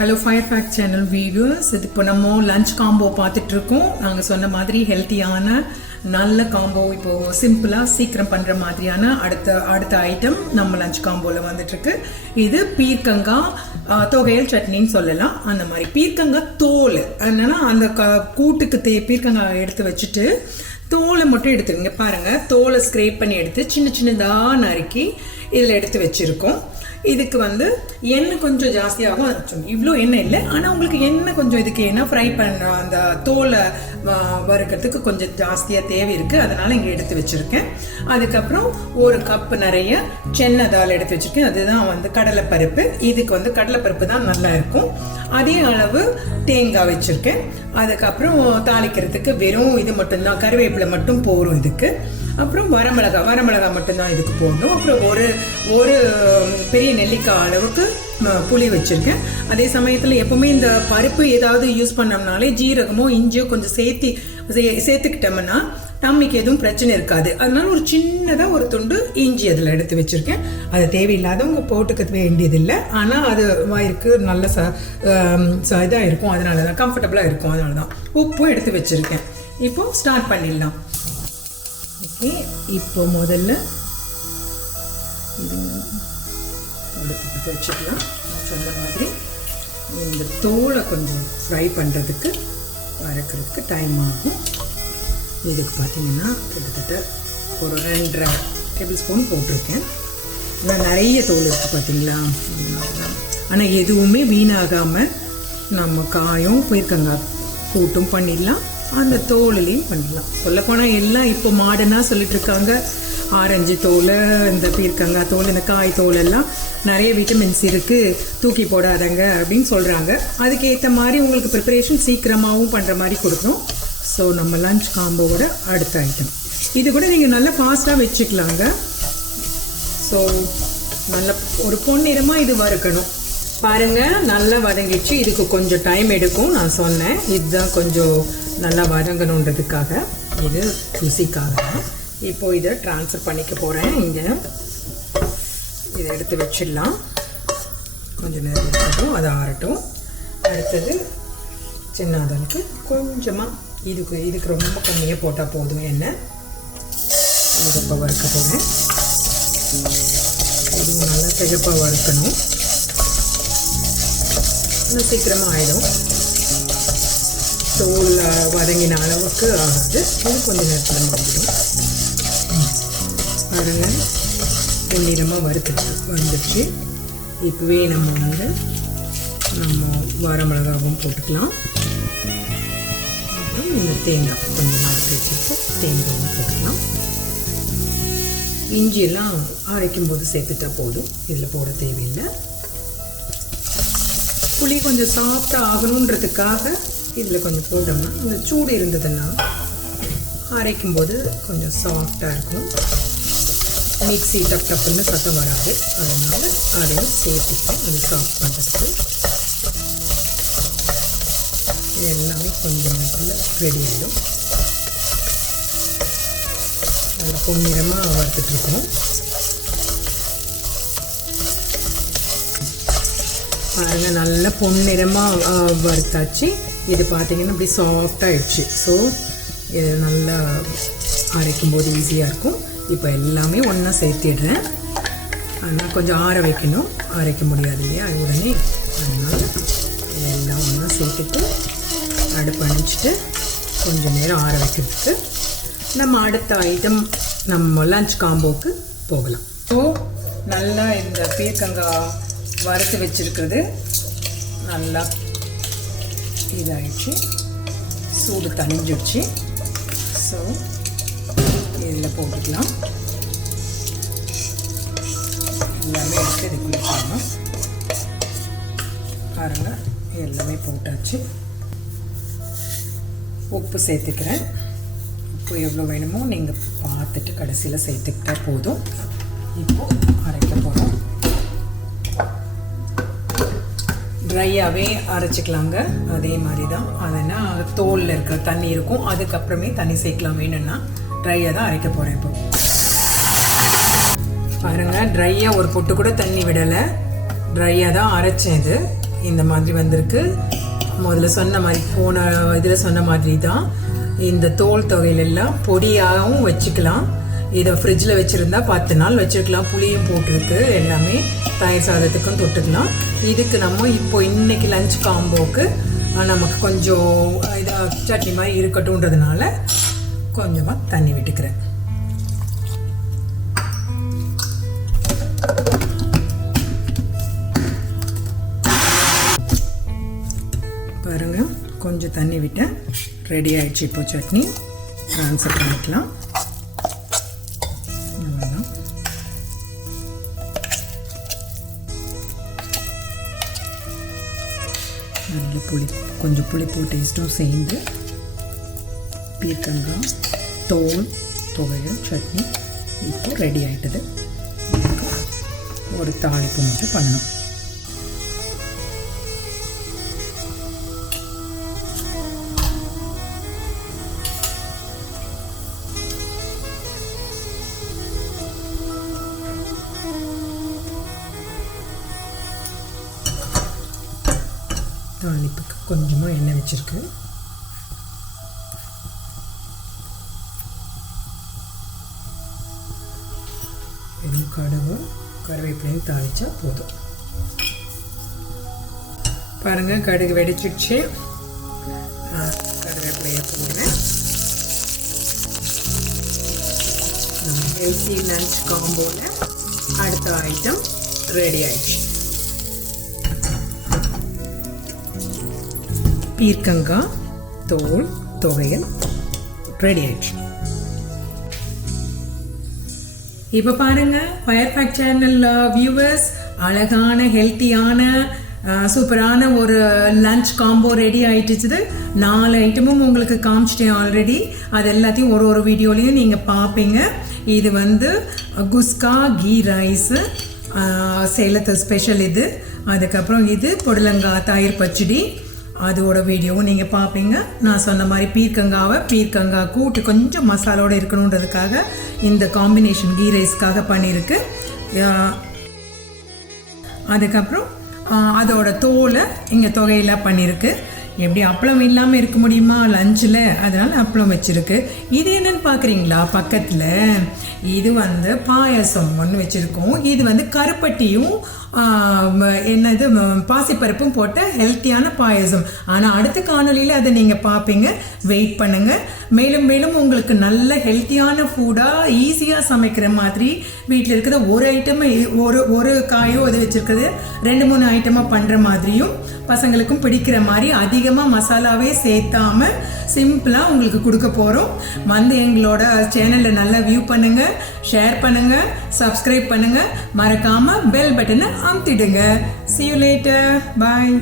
Hello fire fact channel viewers, இது இப்போ நம்ம லஞ்ச் காம்போ பார்த்துட்ருக்கோம். நாங்கள் சொன்ன மாதிரி ஹெல்த்தியான நல்ல காம்போ, இப்போது சிம்பிளாக சீக்கிரம் பண்ணுற மாதிரியான அடுத்த ஐட்டம் நம்ம லஞ்ச் காம்போவில் வந்துட்டுருக்கு. இது பீர்க்கங்காய் தொகையல் சட்னின்னு சொல்லலாம். அந்த மாதிரி பீர்க்கங்காய் தோல் என்னென்னா அந்த கூட்டுக்கு பீர்க்கங்காய் எடுத்து வச்சுட்டு தோலை மட்டும் எடுத்துக்கங்க. பாருங்கள், தோலை ஸ்க்ரேப் பண்ணி எடுத்து சின்ன சின்னதாக நறுக்கி இதில் எடுத்து வச்சுருக்கோம். இதுக்கு எண்ணெய் கொஞ்சம் ஜாஸ்தியாகும். இவ்வளோ எண்ணெய் இல்லை, ஆனால் உங்களுக்கு எண்ணெய் கொஞ்சம் இதுக்கு ஏன்னா ஃப்ரை பண்ணுற அந்த தோலை வறுக்கிறதுக்கு கொஞ்சம் ஜாஸ்தியாக தேவை இருக்குது. அதனால் இங்கே எடுத்து வச்சுருக்கேன். அதுக்கப்புறம் ஒரு கப்பு நிறைய சென்னை தால் எடுத்து வச்சுருக்கேன். அதுதான் கடலைப்பருப்பு. இதுக்கு கடலைப்பருப்பு தான் நல்லா இருக்கும். அதே அளவு தேங்காய் வச்சுருக்கேன். அதுக்கப்புறம் தாளிக்கிறதுக்கு வெறும் இது மட்டும்தான், கருவேப்பிலை மட்டும் போரும் இதுக்கு. அப்புறம் வரமிளகாய் மட்டும்தான் இதுக்கு போடணும். அப்புறம் ஒரு பெரிய நெல்லிக்காய் அளவுக்கு புளி வச்சுருக்கேன். அதே சமயத்தில் எப்போவுமே இந்த பருப்பு ஏதாவது யூஸ் பண்ணோம்னாலே ஜீரகமோ இஞ்சியோ கொஞ்சம் சேர்த்துக்கிட்டோம்னா நம்மளுக்கு எதுவும் பிரச்சனை இருக்காது. அதனால ஒரு சின்னதாக ஒரு துண்டு இஞ்சி அதில் எடுத்து வச்சுருக்கேன். அது தேவையில்லாதவங்க போட்டுக்க வேண்டியதில்லை, ஆனால் அது வயிறுக்கு நல்ல இதாக இருக்கும். அதனால தான் கம்ஃபர்டபுளாக இருக்கும். அதனால தான் உப்பும் எடுத்து வச்சுருக்கேன். இப்போது ஸ்டார்ட் பண்ணிடலாம். ஓகே, இப்போ முதல்ல இது அடுத்து வச்சுக்கலாம். சொன்ன மாதிரி இந்த தோலை கொஞ்சம் ஃப்ரை பண்ணுறதுக்கு வறுக்கிறதுக்கு டைம் ஆகும். இதுக்கு பார்த்தீங்கன்னா கிட்டத்தட்ட ஒரு 2.5 டேபிள் ஸ்பூன் போட்டிருக்கேன். நான் நிறைய தோல் இருக்குது பார்த்தீங்களா. ஆனால் எதுவுமே வீணாகாமல் நம்ம காயும் பீர்க்கங்காய் கூட்டும் பண்ணிடலாம், அந்த தோலையும் பண்ணிடலாம். சொல்லப்போனால் எல்லாம் இப்போ மாடர்னாக சொல்லிட்டு இருக்காங்க. ஆரஞ்சு தோல், இந்த பீர்க்கங்காய் தோல், இந்த காய் தோல் எல்லாம் நிறைய விட்டமின்ஸ் இருக்குது, தூக்கி போடாதங்க அப்படின்னு சொல்கிறாங்க. அதுக்கேற்ற மாதிரி உங்களுக்கு ப்ரிப்பரேஷன் சீக்கிரமாகவும் பண்ணுற மாதிரி கொடுக்கணும். ஸோ நம்ம லஞ்ச் காம்போவோட அடுத்த ஐட்டம் இது கூட நீங்கள் நல்லா ஃபாஸ்ட்டாக வச்சுக்கலாங்க. ஸோ நல்ல ஒரு பொன்னிறமாக இது வறுக்கணும். பாருங்கள், நல்லா வதங்கிடுச்சு. இதுக்கு கொஞ்சம் டைம் எடுக்கும், நான் சொன்னேன். இதுதான் கொஞ்சம் நல்லா வதங்கணுன்றதுக்காக, இது ருசிக்காக. இப்போது இதை ட்ரான்ஸ்ஃபர் பண்ணிக்க போகிறேன். இங்கே இதை எடுத்து வச்சிடலாம். கொஞ்சம் நேரம் இருக்கட்டும், அதை ஆறட்டும். அடுத்தது சின்னதற்கு கொஞ்சமாக இதுக்கு ரொம்ப கம்மியாக போட்டால் போதும். எண்ணெய் இதை இப்போ வறுக்க போகிறேன். இதுவும் நல்லா சிகப்பாக வறுக்கணும். இன்னும் சீக்கிரமாக ஆகிடும். தோல் வதங்கின அளவுக்கு ஆகாது, இது கொஞ்சம் நேரத்தில் மாறிடும். பாருங்கள், பொன்னிறமாக வந்துடுச்சு. இப்போவே நம்ம வரமிளகாவும் போட்டுக்கலாம். அப்புறம் இந்த தேங்காய் கொஞ்சம் எடுத்து வச்சுட்டு தேங்காயும் போட்டுக்கலாம். இஞ்சியெல்லாம் அரைக்கும் போது சேர்த்துட்டா போதும், இதில் போட தேவையில்லை. புளி கொஞ்சம் சாஃப்டாக ஆகணுன்றதுக்காக இதில் கொஞ்சம் போட்டோம்னா, இந்த சூடு இருந்ததுன்னா அரைக்கும்போது கொஞ்சம் சாஃப்டாக இருக்கும். மிக்ஸி டப்புன்னு சத்தம் வராது. அதனால் அதையும் சேர்த்துப்பேன் அது சாஃப்ட் பண்ணுறதுக்கு. இது எல்லாமே கொஞ்சம் நேரத்தில் ரெடி ஆகிடும். நல்லா பொன்னிறமாக வறுத்துட்ருக்கோம். பாருங்கள், நல்ல பொன்னிறமாக வறுத்தாச்சு. இது பார்த்திங்கன்னா அப்படி சாஃப்டாகிடுச்சு. ஸோ இது நல்லா அரைக்கும்போது ஈஸியாக இருக்கும். இப்போ எல்லாமே ஒன்றா சேர்த்திடுறேன். ஆனால் கொஞ்சம் ஆற வைக்கணும், அரைக்க முடியாது இல்லையா உடனே. அதனால் எல்லாம் ஒன்றா சேர்த்துட்டு அடுப்பு அணைச்சிட்டு கொஞ்சம் நேரம் ஆற வைக்கிறதுக்கு நம்ம அடுத்த ஐட்டம் நம்ம லஞ்ச் காம்போவுக்கு போகலாம். ஸோ நல்லா இந்த பீர்க்கங்காய் வறுத்து வச்சுருக்கிறது நல்லா இதாகிடுச்சு, சூடு தணிஞ்சிடுச்சு. ஸோ இதில் போட்டுக்கலாம். எல்லாமே எடுத்து இதுக்குள்ளே போடணும். பாருங்கள், எல்லாமே போட்டாச்சு. உப்பு சேர்த்துக்கிறேன். உப்பு எவ்வளோ வேணுமோ நீங்கள் பார்த்துட்டு கடைசியில் சேர்த்துக்கிட்டா போதும். இப்போது அரைக்க போகிறோம். ட்ரையாகவே அரைச்சிக்கலாங்க. அதே மாதிரி தான், அதனால் தோலில் இருக்கிற தண்ணி இருக்கும், அதுக்கப்புறமே தண்ணி சேர்க்கலாம். வேணும்னா ட்ரையாக தான் அரைக்க போகிறேன். இப்போ பாருங்கள், ட்ரையாக ஒரு பொட்டு கூட தண்ணி விடலை, ட்ரையாக தான் அரைச்சேன். இந்த மாதிரி வந்திருக்கு. முதல்ல சொன்ன மாதிரி போன இதில் சொன்ன மாதிரி தான். இந்த தோல் தொகையிலெல்லாம் பொடியாகவும் வச்சுக்கலாம். இதை ஃப்ரிட்ஜில் வச்சுருந்தா 10 நாள் வச்சுருக்கலாம். புளியும் போட்டிருக்கு. எல்லாமே தயிர் சாதத்துக்கும் தொட்டுக்கலாம். இதுக்கு நம்ம இப்போ இன்றைக்கி லஞ்ச் காம்போவுக்கு நமக்கு கொஞ்சம் இதாக சட்னி மாதிரி இருக்கட்டும்ன்றதுனால கொஞ்சமாக தண்ணி விட்டுக்கிறேன். பாருங்கள், கொஞ்சம் தண்ணி விட்டேன். ரெடி ஆகிடுச்சு. இப்போ சட்னி ட்ரான்ஸ்ஃபர் பண்ணிக்கலாம். அவ்வளோதான். நல்ல கொஞ்சம் புளிப்பு டேஸ்ட்டும் சேர்ந்து பீர்க்கங்காய் தோல் துவையல் சட்னி இப்போ ரெடி ஆகிட்டது. ஒரு தாளிப்பு மட்டும் பண்ணணும். தாளிப்புக்கு கொஞ்சமாக எண்ணெய் வச்சுருக்கு. வெறும் கருவேப்பிலையும் தாளிச்சா போதும். பாருங்கள், கடுகு வெடிச்சிடுச்சு. கருவேப்பிலையை போடுறேன். ஹெல்த்தி லஞ்ச் காம்போவில் அடுத்த ஐட்டம் ரெடி ஆயிடுச்சு. பீர்க்கங்காய் தோல் துவையல் ரெடி ஆயிடுச்சு. இப்போ பாருங்கள், ஃபயர் ஃபேக்ட் சேனல் வியூவர்ஸ், அழகான ஹெல்த்தியான சூப்பரான ஒரு லஞ்ச் காம்போ ரெடி ஆகிட்டுச்சுது. 4 ஐட்டமும் உங்களுக்கு காமிச்சிட்டேன் ஆல்ரெடி. அது எல்லாத்தையும் ஒரு வீடியோலையும் நீங்கள் பார்ப்பீங்க. இது வந்து குஸ்கா கீ ரைஸு, சேலத்து ஸ்பெஷல் இது. அதுக்கப்புறம் இது புடலங்காய் தயிர் பச்சடி, அதோட வீடியோவும் நீங்கள் பார்ப்பீங்க. நான் சொன்ன மாதிரி பீர்க்கங்காய் கூட்டு கொஞ்சம் மசாலோடு இருக்கணுன்றதுக்காக இந்த காம்பினேஷன் கீ ரைஸ்க்காக பண்ணியிருக்கு. அதுக்கப்புறம் அதோட தோலை இங்கே தொகையில் பண்ணியிருக்கு. எப்படி அப்பளம் இல்லாமல் இருக்க முடியுமா லஞ்சில்? அதனால் அப்பளம் வச்சுருக்கு. இது என்னன்னு பார்க்குறீங்களா? பக்கத்தில் இது வந்து பாயசம் ஒன்று வச்சுருக்கோம். இது வந்து கருப்பட்டியும் என்னது பாசிப்பருப்பும் போட்ட ஹெல்த்தியான பாயசம். ஆனால் அடுத்த காணொலியில் அதை நீங்கள் பார்ப்பீங்க. வெயிட் பண்ணுங்கள். மேலும் மேலும் உங்களுக்கு நல்ல ஹெல்த்தியான ஃபுட்டாக ஈஸியாக சமைக்கிற மாதிரி வீட்டில் இருக்கிற ஒரு ஐட்டம் ஒரு காயோ அது வச்சுருக்கிறது 2-3 ஐட்டமாக பண்ணுற மாதிரியும் பசங்களுக்கும் பிடிக்கிற மாதிரி அதிகமாக மசாலாவே சேர்த்தாமல் சிம்பிளாக உங்களுக்கு கொடுக்க போகிறோம். வந்து எங்களோட சேனலில் நல்லா வியூ பண்ணுங்கள், ஷேர் பண்ணுங்கள், சப்ஸ்கிரைப் பண்ணுங்கள், மறக்காமல் பெல் பட்டனை அமுத்திடுங்க. See you later. Bye.